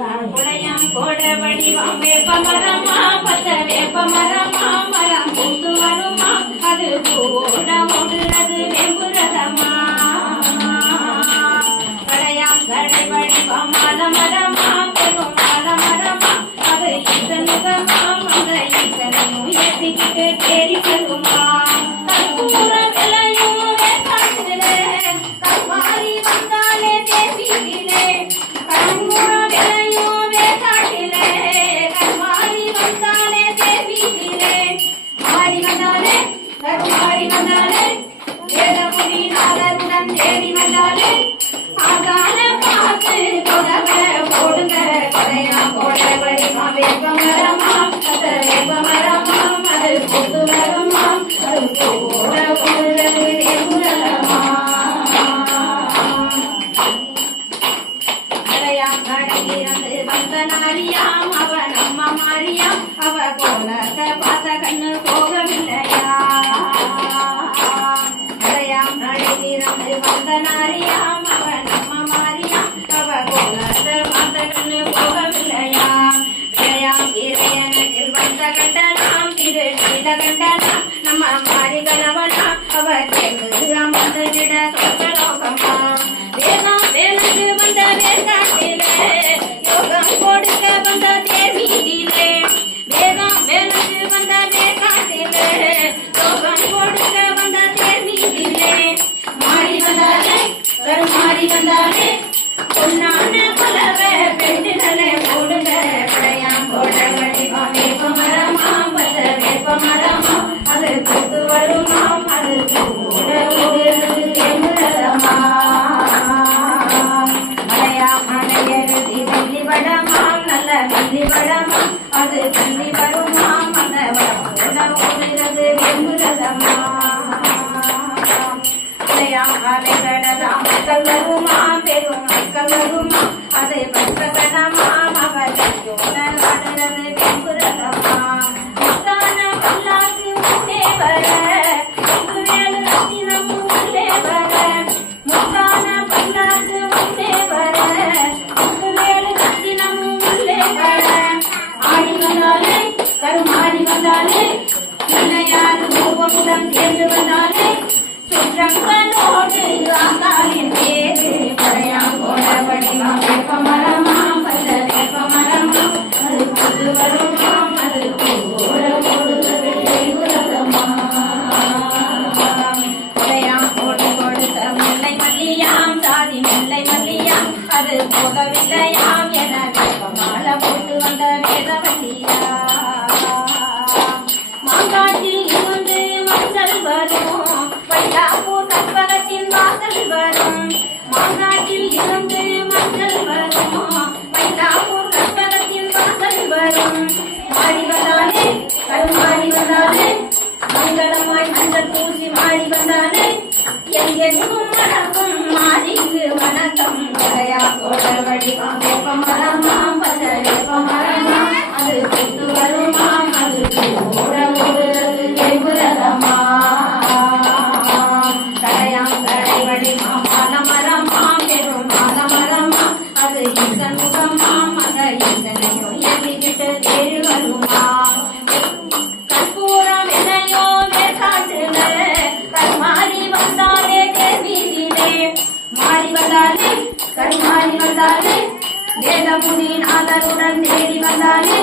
குளையம் போட வடிவம் வேப்ப மரமா பச்சை வேப்ப மரமா மரம் பூத்து வருமா அது பூவோட ஓடுறது வெம்புரதமா கடையாம் கடை வடிவம் மாத மரமா பெரும் மாத மரமா அது ஈசனுகமா அந்த ஈசனையும் ஏற்றிக்கிட்டு தேடி நாகருடன் தேடி பார்த்து கொடவ போடுங்க கொடையா போட வடிவா வேப்ப மரமா கத வேப்ப மரமா அது பொத்து மரமா அது போட போடுறது வேம்புரமா அடையாம் கடலிருந்து வந்த நாரியாம் அவன் அம்மா மாரியாம் அவ கோலத்தை பார்த்த கண்ணு போகவில்லை. நம்ம மாறி கணவனா அவ சேர்ந்து அமர்ந்து விட சொர்க்கலோகமா வேகம் வேலுக்கு வந்த வேதாட்டிலே அலை கடலாம் மக்கள் பெரும் மக்கள் அதை பக்கத்தனமா அவதையோட ஆடுறது வெம்புரதமா அது போகவில்லையாம் என மாலை போட்டு வந்த வேதவல்லியா மாங்காட்டில் இருந்து மஞ்சள் வரும் வைலாப்பூர் கற்பகத்தின் வாசல் வரும் மாங்காட்டில் இருந்து மஞ்சள் வரும் வைலாப்பூர் கற்பகத்தின் வாசல் வரும் மாறி வந்தாலே கருமாறி வந்தாலே மங்களமாய் மஞ்சள் பூசி மாறி வந்தாலே எங்கெங்கும் மணக்கும் மாறிக்கு வணக்கம். கரையா கோட வடிவம் வேப்ப மரமா பச்சை அது புத்து வருமா அது கூட ஓடுறது வெகுரதமா கரையாம் கடை வடிவா மால பெரும் மால அது இந்த முகமாம் அந்த இதனையும் எண்ணிக்கிட்டு தேடி வருமா? வந்தாலே கருமாறி வந்தாலே வேதமுனி நாதருடன் தேடி வந்தாலே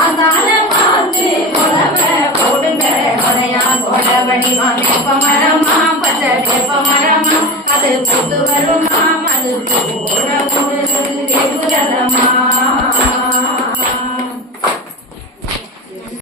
அதால பார்த்து கொலவ போடுங்க கொலையா கொலவடி வேப்ப மரமா பச்ச வேப்ப மரமா அது பூத்து வருமா அது போட போடுது வேப்பு